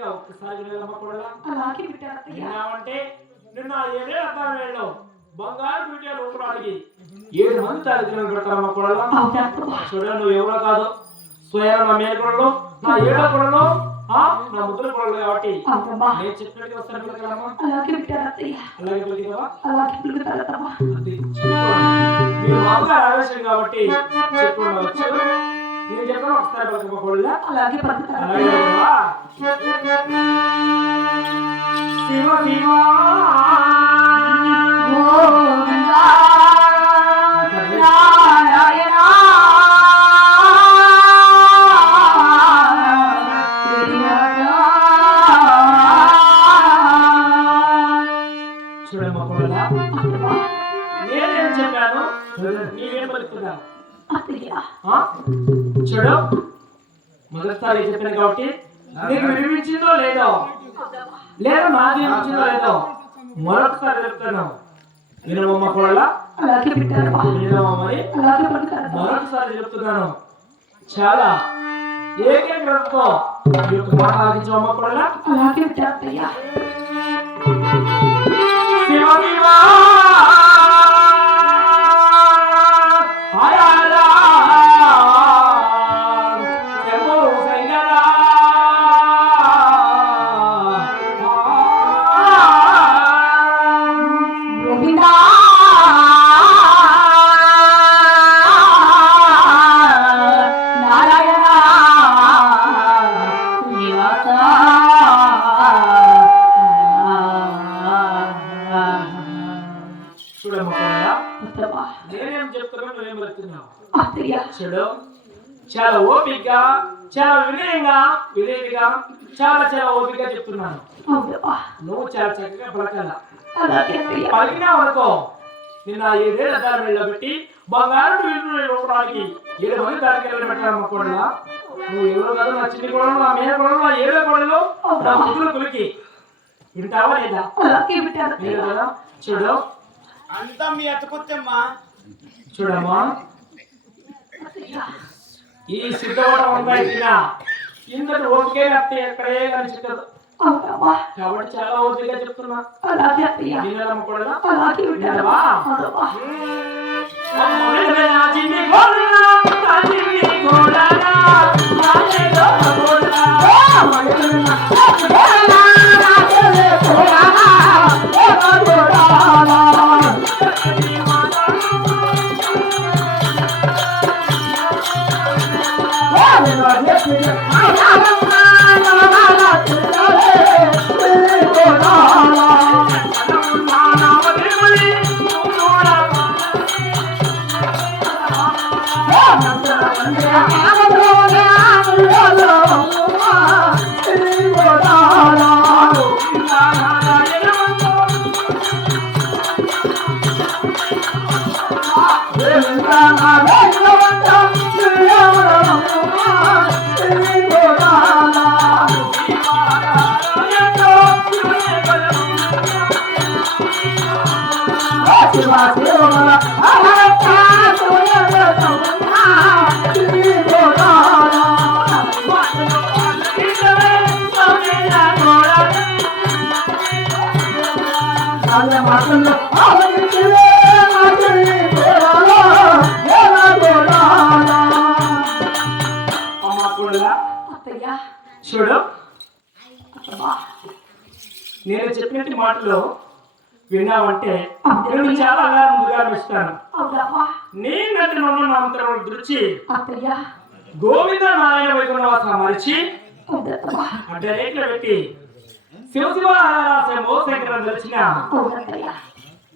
చెప్పినట్టుగా ఒక్కసారి అలాగే బిడ్డ అత్తయ్య? ఏమంటే నిన్న ఏడే అర్థం వేళ్ళు బంగారు బిడ్డ అడిగి ఏడు మంది తల్లిదండ్రులు పెడతారమ్మా కూడా అవునా? ప్రభా చూడ నువ్వు ఎవరో కాదు. స్వయం నా మేలుకొడలు నా ఏడో కొడలు. ఆ నా ముద్దుల కొడలు కాబట్టి నేను చెప్పినట్టుగా వస్తాను అలాగే అలాగే మీరు మామూలుగా ఆవేశం కాబట్టి చెప్పుకోవచ్చు చెప్పాను ఒకసారి పిల్లకమ్మ కొడులా అలాగే? శివ శివ చూడమ్మ నేనేం చెప్పాను నీవేం పలుకుతున్నావు? చూడు. మొదటిసారి చెప్పాను కాబట్టి నీకు వినిపించిందో లేదో? లేదా నాది వినిపించిందో లేదో? మరొకసారి చెప్తాను. వినమమ్మ కొడలా అలాగే బిడ్డ వినమా మరి? అలాగే పలుకుతారు మరొకసారి చెప్తున్నాను. చాలా. ఏకాగ్రతతో ఈ యొక్క మాట ఆలోచించమమ్మ కొడలా అలాగే శివ. ఉత్తమా నేనేం చెప్తున్నా నువ్వేం చూడు చాలా ఓపికగా చాలా వినయంగా వినయంగా చాలా చాలా ఓపికగా చెప్తున్నాను. నువ్వు చాలా చక్కగా పలకాల? పలికినావు అనుకో. నిన్న ఏడేళ్ళ దారి వెళ్ళబెట్టి బంగారు వీళ్ళు లోపడానికి ఏడు మంది దారికి వెళ్ళబెట్టాలమ్మ కూడా నువ్వు ఎవరో కాదు నా చిన్ని కొడలు నా మీద కొడలు నా ఏడో కొడలు నా ముద్దుల కులికి. వింటావా లేదా? అలాగే బిడ్డ లేదు అత్తయ్య. కదా చూడు అంతా మీ అతుకుత్తమ్మా. చూడమ్మా. ఈ సిద్ధవటం ఉందా ఇచ్చిన ఇంతటి ఓకే అత్తే ఎక్కడే కానీ అవునమ్మా. కాబట్టి చాలా ఓపికగా చెప్తున్నా? అలాగే అత్తయ్య. కూడా అలాగే బిడ్డ Shiva, Shiva, చూడు. నేను చెప్పినట్టు మాటలు విన్నావంటే నేను చాలా ముందుగా ఇస్తాను అవునమ్మా నేనంటే నన్ను నామంతరం దృచి గోవింద నారాయణ వైకుంఠవాస మరిచి అడ్డ రేట్లు పెట్టి శివశివ శంభో శంకరం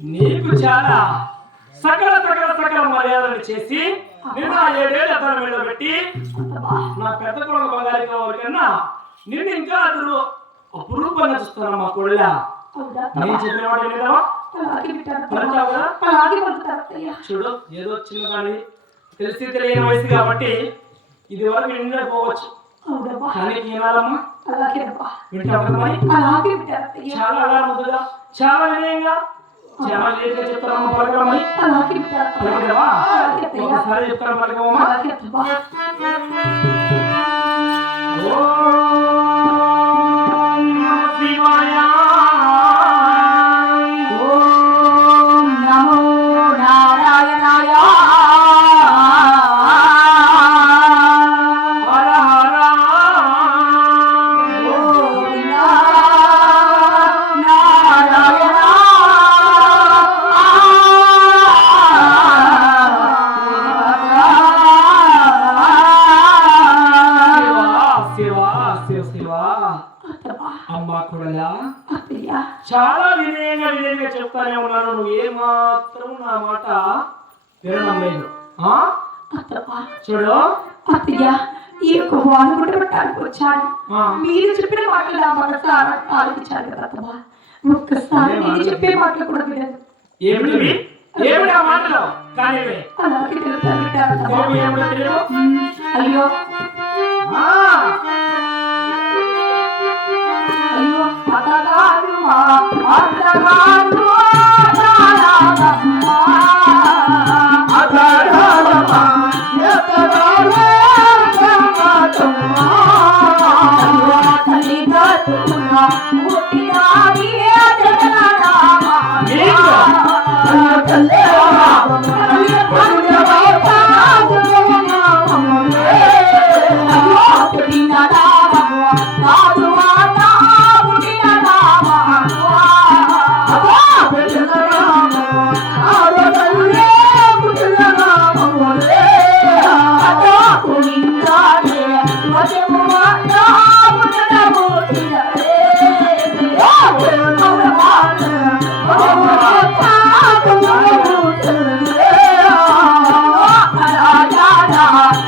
నీకు చాలా సకల సకల సకల మర్యాదలు చేసి నిన్న ఏడేళ్ళు అతను వెళ్ళబెట్టి నా పెద్ద కొడుకు బంగారు కావాలి కన్నా నిన్ను ఇంకా అతను అపురూపంగా చూస్తాను మా కొడుల నేను చెప్పిన మాట అత్తయ్య చూడు ఏదో చిన్న కానీ తెలిసి తెలియని వయసు కాబట్టి ఇది వరకు నిన్నే పోవచ్చు. కానీ వినాలమ్మా. వింటావు కదా మరి చాలా అలా ముద్దుగా చాలా వినయంగా. లేట్గా చెప్తారమ్మా అలాగే అత్తయ్య ఒకసారి అలాగే అత్తమ్మా ఓ! ఉన్నాను నువ్వు ఏ మాత్రం నా మాట వినడం లేదు ఆ? అత్తమ్మా చూడు. అత్తయ్య ఈ యొక్క వాడుకుంటూ పెట్టడానికి వచ్చాను. మీరు చెప్పిన మాటలు నా ఆలోచించాలి కదా అత్తమ్మా ఒక్కసారి నేను చెప్పే మాటలు కూడా వినదు ఏమిటి? ఆ మాటలు? కానీ అలాగే అయ్యో. అయ్యో Thank you.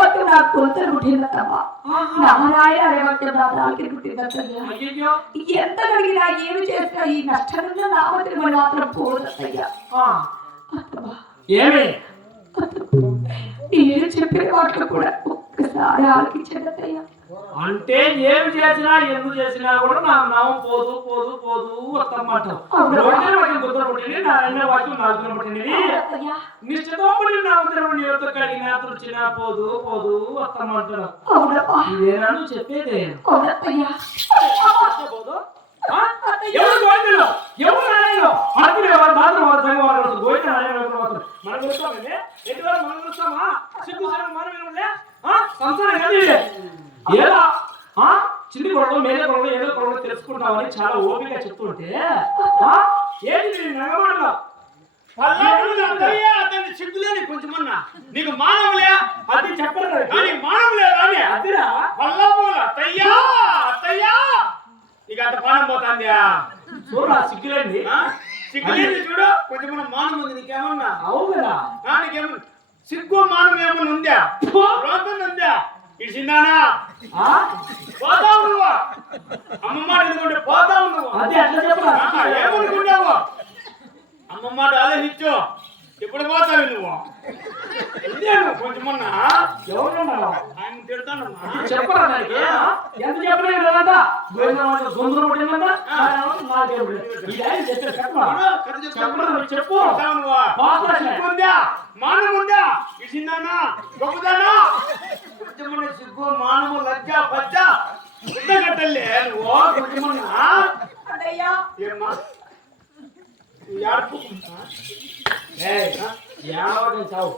వద్ద నా రాత్రి పుట్టిందయ్యా అయ్యయ్యో. ఎంత కలిగినా ఏమి? చేస్తా ఈ నష్టంలో నా మాత్రం పోదయ్యా ఏమి నేను చెప్పిన వాటిలో కూడా ఒక్కసారి ఆలకించదయ్యా అంటే ఏమి చేసినా ఎందుకు చేసినా కూడా నా నామం పోదు పోదు పోదు పట్టింది నా అన్న వాటిని నాలుగు పట్టింది అత్తయ్యా నిశ్చితోపడి నా ఉదరం నీతో కడిగిన తుడిచినా పోదు పోదు ఇదేనా నువ్వు చెప్పేదే? ఎవరు గోవిందులు? ఎవరు నారాయణులు? ఎవరు? సంఘం గోవింద నారాయణ ఎవరు మాత్రం? మనం పిలుస్తామండి? ఎటువైపు మనం? సిగ్గు? ఆ? సంసారం? ఏదో ఆ? చిన్ని కొడలు మేలే కొడలు ఏదో కొడలు తెలుసుకుంటామని చాలా ఓపిక చెప్తుంటే? ఏంటి నీ నగమాటలు? పల్లవులు అత్తయ్య అతన్ని సిగ్గులేని కొంచెమన్నా. నీకు మానవులే అది చెప్పరు కదా. కానీ మానవం లేదా అని? అదిరా? పల్లవులు అత్తయ్యా అత్తయ్యా! నీకు అంత పానం పోతాంద్యా చూడరా సిగ్గులేండి ఆ? సిగ్గులేని చూడు. కొంచెమన్నా మానం ఉంది నీకేమన్నా? అవును? నీకేమన్నా సిగ్గు మానం ఏమన్నా ఉందా. రోతం ఉందా? ఆ? పోతావు నువ్వు. అమ్మ మాట ఎందుకుంటే పోతావు నువ్వు. అది అట్లా చెప్పరా? ఏమనుకుంటావు? ఆలోచించు ఇప్పుడు పోతావు నువ్వు? ఇదేను కొంచెమన్నా ఎవరున్నారు? ఆయన తిడతానన్నా చెప్పరా? ఎంత సుందరం చెప్పు. మానం ఉందా? గొప్పదానా? కొంచెమన్నా సిగ్గు మానము లజ్జ పజ్జ కట్టలే నువ్వు కొంచెమన్నా అత్తయ్యా ఏమ్మా ఈ ఆడుపు ఏయ్, ఏడవకండి చావు